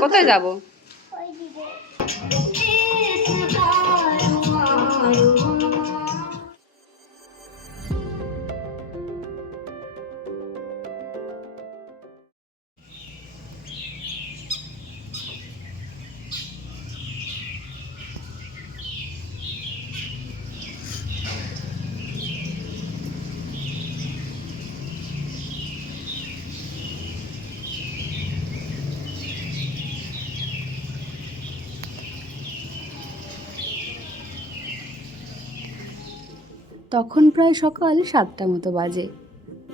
কোথায় যাব? তখন প্রায় সকাল সাতটা মতো বাজে।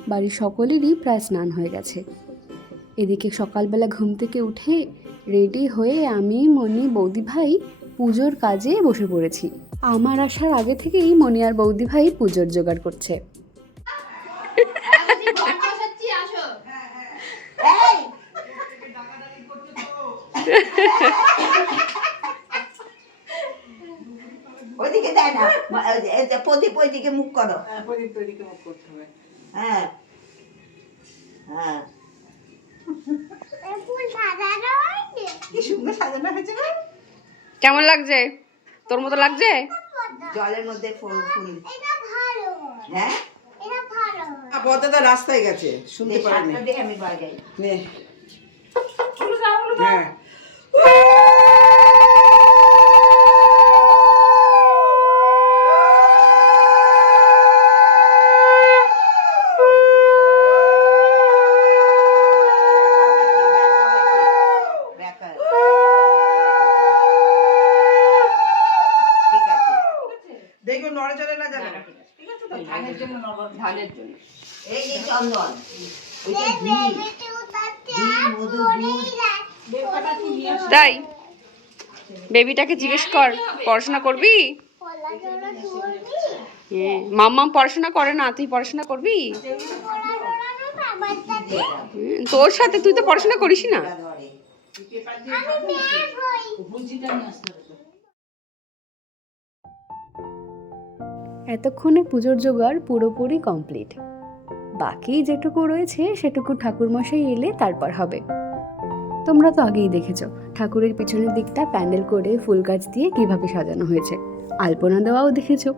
বাড়ির সকলেরই প্রায় স্নান হয়ে গেছে। এদিকে সকালবেলা ঘুম থেকে উঠে রেডি হয়ে আমি মনি বৌদি ভাই পুজোর কাজে বসে পড়েছি। আমার আসার আগে থেকেই মনি আর বৌদি ভাই পুজোর জোগাড় করছে। ওইদিকে দেয় না। প্রদীপ ওইদিকে মুখ করো। হ্যাঁ প্রদীপ তৈরিকে মুখ করতে হবে। হ্যাঁ। হ্যাঁ। এই ফুল সাজানো হয়নি? কি সুন্দর সাজানো হয়েছে কেমন লাগছে? তোর মতো লাগছে? জলের মধ্যে ফুল ফুল। এটা ভালো। হয়? রাস্তায় গেছে শুনতে পারেনি আমি নে। হ্যাঁ ব্যাকা। ঠিক আছে দেখো নড়ে চলে না জানো ধানের জন্য ধানের জন্য। এই যে চন্দন তাই বেবিটাকে জিজ্ঞেস কর পড়াশোনা করবি? মাম্মাম পড়াশোনা করে না তুই পড়াশোনা করবি? তোর সাথে তুই তো পড়াশোনা করিস না। এতক্ষণে পুজোর জোগাড় পুরোপুরি কমপ্লিট। বাকি যেটুকু রয়েছে সেটুকু ঠাকুরমশাই এলে তারপর হবে। তোমরা তো আগেই দেখেছ, ঠাকুরের পিছনের দিকটা প্যান্ডেল করে ফুল গাছ দিয়ে কীভাবে সাজানো হয়েছে। আলপনা দেওয়াও দেখেছ।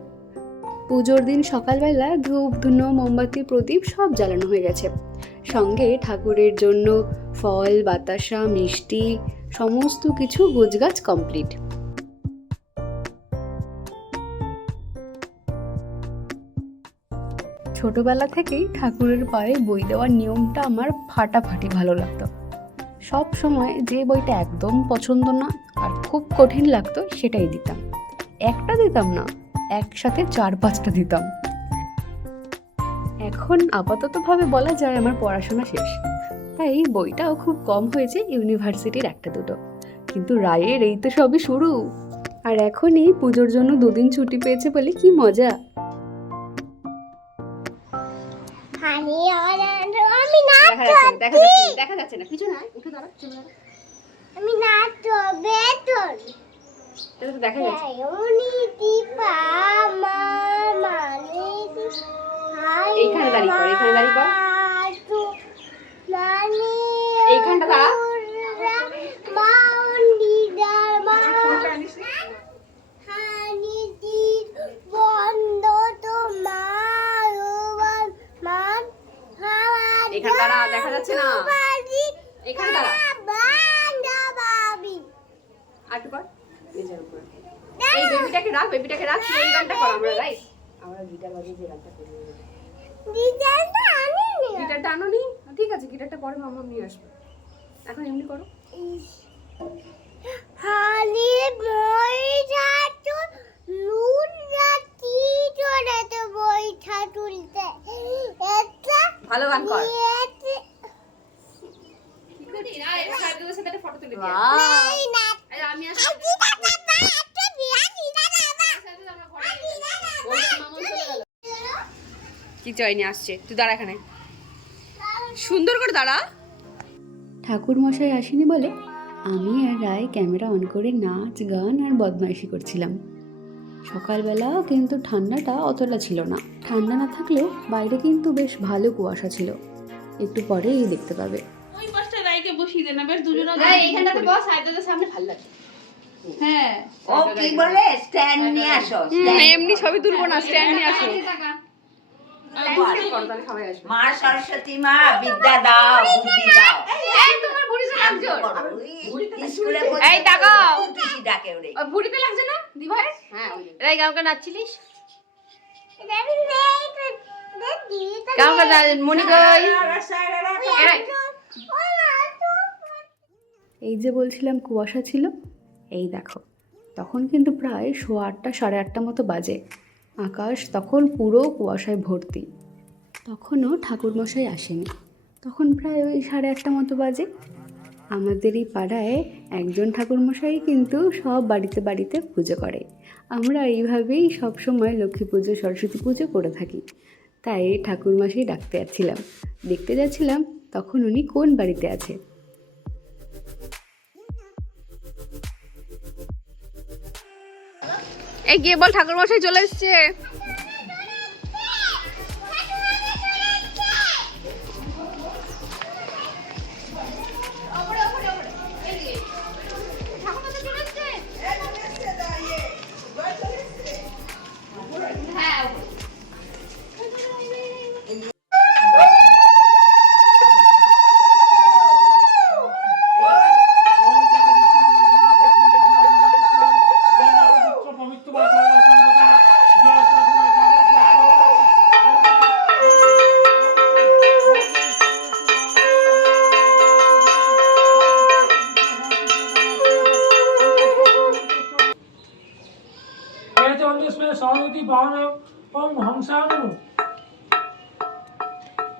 পুজোর দিন সকালবেলা ধূপ, ধুনো, মোমবাতি, প্রদীপ সব জ্বালানো হয়ে গেছে। সঙ্গে ঠাকুরের জন্য ফল, বাতাসা, মিষ্টি, সমস্ত কিছু গোছগাছ কমপ্লিট। ছোটবেলা থেকেই ঠাকুরের পায়ে বই দেওয়ার নিয়মটা আমার ফাটাফাটি ভালো লাগতো। সব সময় যে বইটা একদম পছন্দ না আর খুব কঠিন লাগতো সেটাই দিতাম। একটা দিতাম না, একসাথে চার পাঁচটা দিতাম। এখন আপাততভাবে বলা যায় আমার পড়াশোনা শেষ। তাই বইটাও খুব কম হয়েছে ইউনিভার্সিটির একটা দুটো। কিন্তু রায়ের এই তো সবই শুরু। আর এখনই পুজোর জন্য দুদিন ছুটি পেয়েছে বলে কি মজা। আমি না দেখা যাচ্ছে দেখা যাচ্ছে না, দেখা যাচ্ছে না। কিছু না উঠে দাঁড়া চলে দাঁড়া। আমি না তো বেতন। এটা তো দেখা যাচ্ছে। উনি দীপা মা মানে এইখানে দাঁড়িয়ে কর, এইখানে দাঁড়িয়ে কর। এইখানটা দাঁড়া। বাউন্ডিদার মা হানি দি বন্ধ তো মা মান হাওয়া এখানে দাঁড়া, দেখা যাচ্ছে না। এখানে দাঁড়া। বান্দা বাবি আর একটু কর নিজের উপরে এই বেবিটাকে রাখ বেবিটাকে রাখ তুই এই গানটা কর আমরা রাইট আমরা গিটার বাজিয়ে যে গানটা করি ডিজাইনটা আনি গিটারটা আনো নি ঠিক আছে গিটারটা পরে মামা নিয়ে আসবে। এখন এমনি করো। হালি লুনা কি জোরে তো বইটা তুলতে এটা ভালো গান কর। নিয়েছে কি করি? না এর সাইডে সাথে একটা ফটো তুলে দিই এই না। এই আমি আসছি বাবা একটু বিয়া দিনা বাবা কি চাইনি আসছে? তুই দাঁড়া এখানে। সুন্দর করে দাঁড়া। ঠাকুর মশাই আসেনি বলে আমি আর রায় ক্যামেরা অন করে নাচ গান আর বদমাইশি করছিলাম সকালবেলা কিন্তু ঠান্ডাটা অতটা ছিল না ঠান্ডা না থাকলেও বাইরে কিন্তু বেশ ভালো কুয়াশা ছিল একটু পরেই দেখতে পাবে ওই পাশটা রাইকে বসিয়ে দে বেশ দুজনে হ্যাঁ এইখানটাতে বস আয়তাদের সামনে ভালো লাগে হ্যাঁ ও কি বলে স্ট্যান্ড নিয়ে আসো এমনি ছবি তুলবো না স্ট্যান্ড নিয়ে আসো করো, তাহলে সবাই আসবে মা সরস্বতী মা বিদ্যা দাও বুদ্ধি দাও। এই তোমার বুড়িতে লাগছে স্কুলে এই তাকাও। টুসি ডাকে ওরে। ওর লাগছে না দিভাই? হ্যাঁ যে। রাই কামকে নাচছিলিস? Daddy, wait. Daddy, কামকে মনি কই? এই যে বলছিলাম কুয়াশা ছিল এই দেখো তখন কিন্তু প্রায় সোয়া আটটা সাড়ে আটটা মতো বাজে। আকাশ তখন পুরো কুয়াশায় ভর্তি। তখনও ঠাকুরমশাই আসেনি। তখন প্রায় ওই সাড়ে আটটা মতো বাজে। আমাদের এই পাড়ায় একজন ঠাকুরমশাই কিন্তু সব বাড়িতে বাড়িতে পুজো করে। আমরা এইভাবেই সব সময় লক্ষ্মী পুজো, সরস্বতী পুজো করে থাকি। তাই ঠাকুরমশাই ডাকতে যাচ্ছিলাম। দেখতে যাচ্ছিলাম তখন উনি কোন বাড়িতে আছে? এই গিয়ে বল ঠাকুর মশাই চলে এসেছে।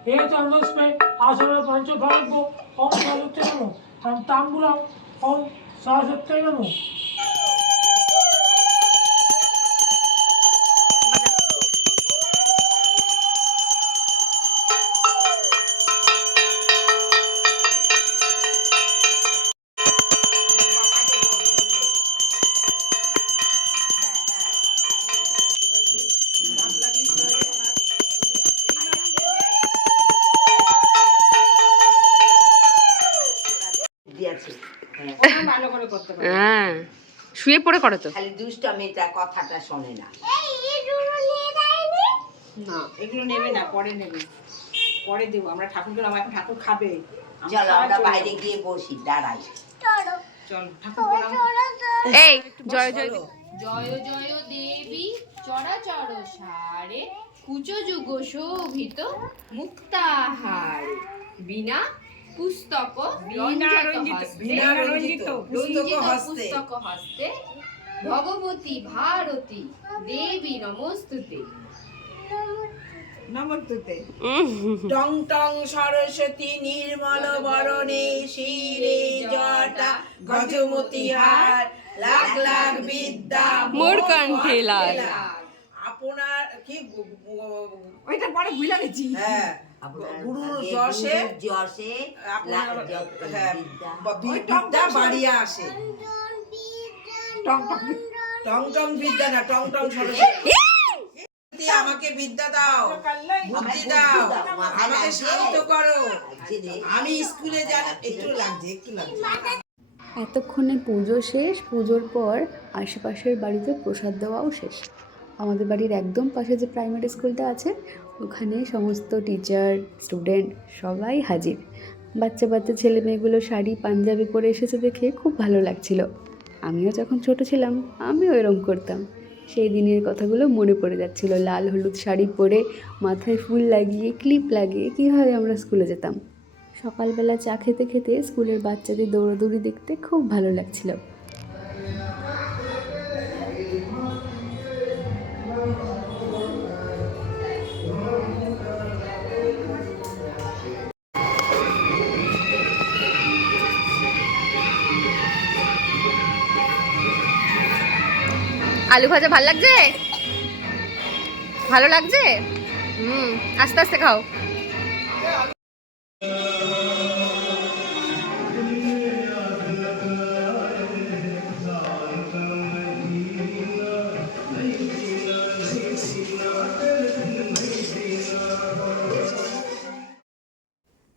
ఏత అనుస్మే ఆసన పంచభాగ్యో ఓం సరస్వతి నమో తాంబూలం ఓం సరస్వతి నమో হ্যাঁ শুয়ে পড়ে করে তো। খালি দুষ্ট মেয়েটা কথাটা শোনে না। না? এগুলো নেবে না পরে নেবে। পরে দেবো আমরা ঠাকুরকে আমার এখন ঠাকুর খাবে। চলো আমরা বাইরে গিয়ে বসি দাঁড়াই। চল। ঠাকুর এই জয় জয় জয় জয় দেবী চরাচর সারে। কুচ যুগ শোভিত মুক্তাহারে। বিনা পুস্তক পুস্তক হস্তে। ভগবতী ভারতী দেবী নমস্তুতে। নমস্তুতে। টং টং সরস্বতী নির্মল বরণে শিরে জটা গজমতি হার। লাখ লাখ বিদ্যা মোর কণ্ঠে লাল। আপনার কি ওইটা পরে ভুলে গেছি। হ্যাঁ। গুরুর যশে যশে আপনার লা- হ্যাঁ বিদ্যা। বা- বি- বিদ্যা বাড়িয়ে আসে। টং টং টং টং বিদ্যা না টং টং সরস্বতী। আমাকে বিদ্যা দাও বুদ্ধি দাও আমাকে শান্ত করো। আমি স্কুলে যাই একটু লাগছে একটু লাগছে। এতক্ষণে পুজো শেষ পুজোর পর আশেপাশের বাড়িতে প্রসাদ দেওয়াও শেষ। আমাদের বাড়ির একদম পাশে যে প্রাইমারি স্কুলটা আছে ওখানে সমস্ত টিচার স্টুডেন্ট সবাই হাজির। বাচ্চা বাচ্চা ছেলে মেয়েগুলো শাড়ি, পাঞ্জাবি পরে এসেছে দেখে খুব ভালো লাগছিল। আমিও যখন ছোট ছিলাম, আমিও এরম করতাম। সেই দিনের কথাগুলো মনে পড়ে যাচ্ছিল। লাল হলুদ শাড়ি পরে মাথায় ফুল লাগিয়ে ক্লিপ লাগিয়ে কীভাবে আমরা স্কুলে যেতাম। সকালবেলা চা খেতে খেতে স্কুলের বাচ্চাদের দৌড়াদৌড়ি দেখতে খুব ভালো লাগছিল। আলু ভাজা ভালো লাগছে? ভালো লাগছে? হুম, আস্তে আস্তে খাও।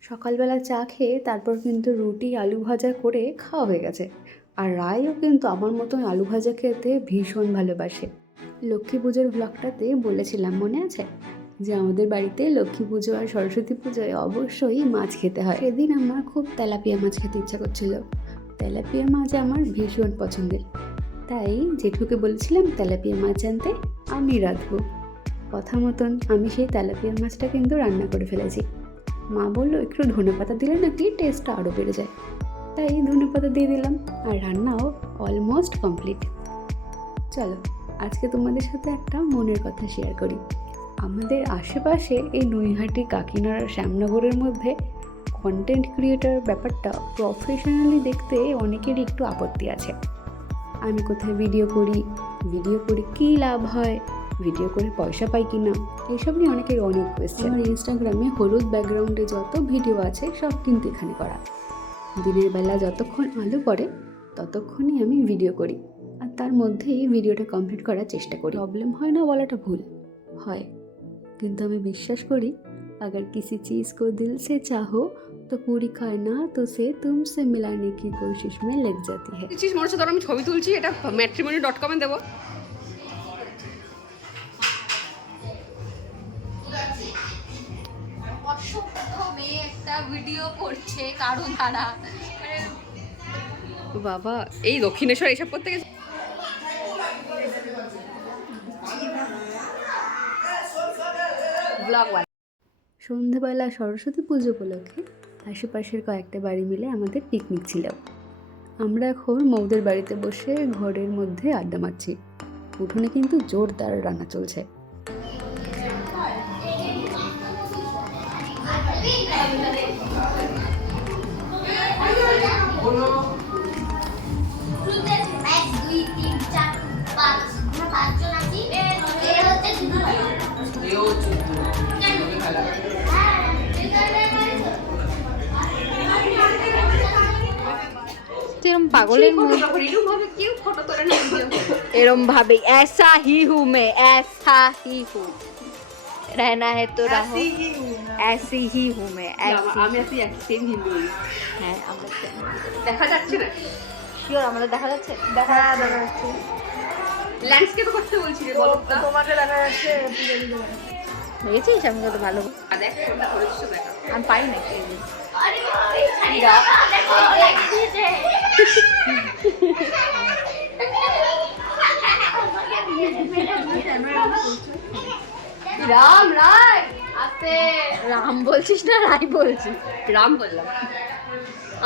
সকালবেলা চা খেয়ে তারপর কিন্তু রুটি, আলু ভাজা করে খাওয়া হয়ে গেছে। আর রায়ও কিন্তু আমার মতন আলু ভাজা খেতে ভীষণ ভালোবাসে। লক্ষ্মী পুজোর ব্লগটাতে বলেছিলাম, মনে আছে? যে আমাদের বাড়িতে লক্ষ্মী পুজো আর সরস্বতী পুজোয় অবশ্যই মাছ খেতে হয়। সেদিন আমার খুব তেলাপিয়া মাছ খেতে ইচ্ছা করছিল। তেলাপিয়া মাছ আমার ভীষণ পছন্দের। তাই জেঠুকে বলেছিলাম, তেলাপিয়া মাছ আনতে আমি রাঁধবো। কথা মতন আমি সেই তেলাপিয়া মাছটা কিন্তু রান্না করে ফেলেছি। মা বলল, একটু ধনে পাতা দিলে নাকি টেস্টটা আরও বেড়ে যায়। তাই ধনে পাতা দিয়ে দিলাম আর রান্নাও অলমোস্ট কমপ্লিট চলো, আজকে তোমাদের সাথে একটা মনের কথা শেয়ার করি। আমাদের আশেপাশে এই নৈহাটি, কাকিনাড়া, শ্যামনগরের মধ্যে কন্টেন্ট ক্রিয়েটার ব্যাপারটা প্রফেশনালি দেখতে অনেকেরই একটু আপত্তি আছে। আমি কোথায় ভিডিও করি ভিডিও করে কী লাভ হয় ভিডিও করে পয়সা পাই কি না এইসব নিয়ে অনেকের অনেক কোয়েশ্চেন আমার ইনস্টাগ্রামে হলুদ ব্যাকগ্রাউন্ডে যত ভিডিও আছে, সব কিন্তু এখানে করা। দিনের বেলা যতক্ষণ আলো পড়ে ততক্ষণই আমি ভিডিও করি আর তার মধ্যেই ভিডিওটা কমপ্লিট করার চেষ্টা করি প্রবলেম হয় না বলাটা ভুল হয় কিন্তু আমি বিশ্বাস করি अगर किसी चीज़ को दिल से चाहो तो पूरी कायनात उसे तुमसे मिलाने की कोशिश में लग जाती है দিচ্ছিস মনে হচ্ছে ধর আমি ছবি তুলছি এটা ম্যাট্রিমনি ডট কমে দেবো একটা ভিডিও করছে কারও দ্বারা। মানে বাবা এই দক্ষিণেশ্বর এইসব করতে গেছে? ব্লগ সন্ধেবেলা সরস্বতী পুজো উপলক্ষে আশেপাশের কয়েকটা বাড়ি মিলে আমাদের পিকনিক ছিল। আমরা এখন মৌদের বাড়িতে বসে ঘরের মধ্যে আড্ডা মারছি। উঠোনে কিন্তু জোরদার রান্না চলছে। এক দুই তিন চার পাঁচ আমরা পাঁচজন আছি এ হচ্ছে শুধু এও চুপ হ্যাঁ এখানে এরম পাগলের মতো এরকম ভাবে কেউ ফটো তোলে না ভিডিও এরম ভাবে ऐसा ही हूँ मैं ऐसा ही हूँ रहना है तो रहो ऐसी ही हूँ मैं ऐसी আমি আছি এক সেম হিন্দু হ্যাঁ আমরা দেখা যাচ্ছে না শিওর আমাদের দেখা যাচ্ছে দেখা দেখা যাচ্ছে ল্যান্ডস্কেপ করতে বলছি রে বলো তো তোমাকে দেখা যাচ্ছে দেখেছিস আমি কত ভালো আর দেখ ফোনটা করেছিস দেখা আমি পারি না কি আরে ওই ছাড়িরা দেখো দেখছে রাম রায় আস্তে রাম বলছিস না রাই বলছিস? রাম বললাম।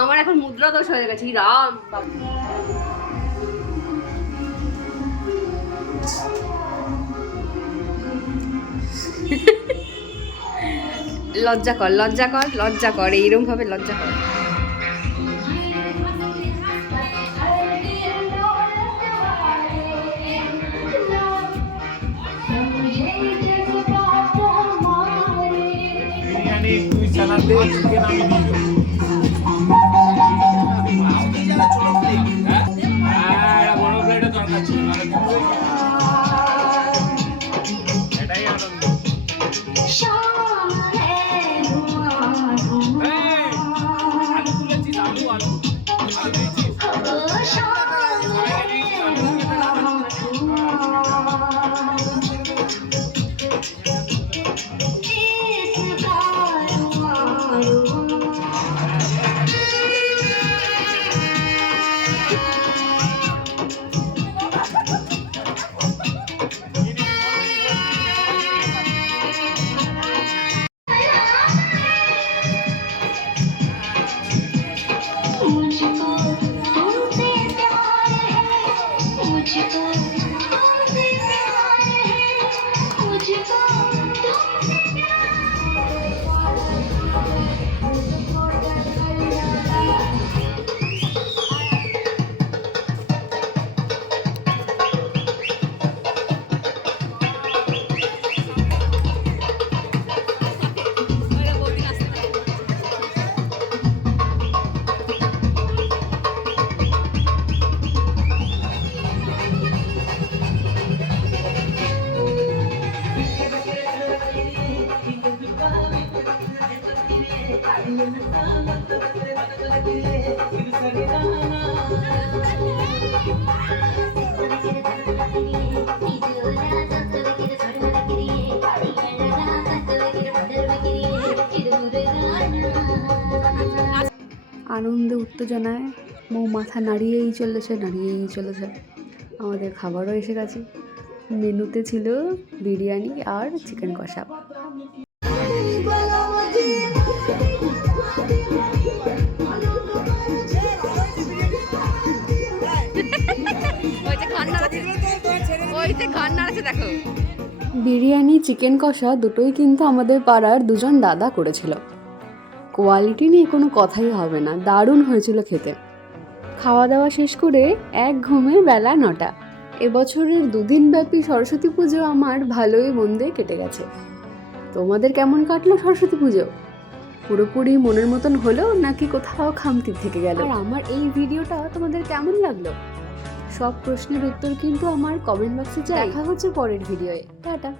আমার এখন মুদ্রা দোষ হয়ে গেছে। রাম লজ্জা কর লজ্জা কর লজ্জা কর। এইরকম ভাবে লজ্জা কর। দুই চানা দে আনন্দে, উত্তেজনায় মৌ মাথা নাড়িয়েই চলেছে নাড়িয়েই চলেছে। আমাদের খাবারও এসে গেছে। মেনুতে ছিল বিরিয়ানি আর চিকেন কষা। বিরিয়ানি, চিকেন কষা দুটোই কিন্তু আমাদের পাড়ার দুজন দাদা করেছিল। কোয়ালিটি নিয়ে কোনো কথাই হবে না। দারুণ হয়েছিল খেতে। খাওয়া দাওয়া শেষ করে এক ঘুমে বেলা নটা। এবছরের দুদিন ব্যাপী সরস্বতী পুজো আমার ভালোই মন্দে কেটে গেছে। তোমাদের কেমন কাটলো সরস্বতী পুজো? পুরোপুরি মনের মতন হলো নাকি কোথাও খামতি থেকে গেল? আর আমার এই ভিডিওটা তোমাদের কেমন লাগল? সব প্রশ্নের উত্তর কিন্তু আমার কমেন্ট বক্সে দেখা হচ্ছে পরের ভিডিওয়ে। টাটা।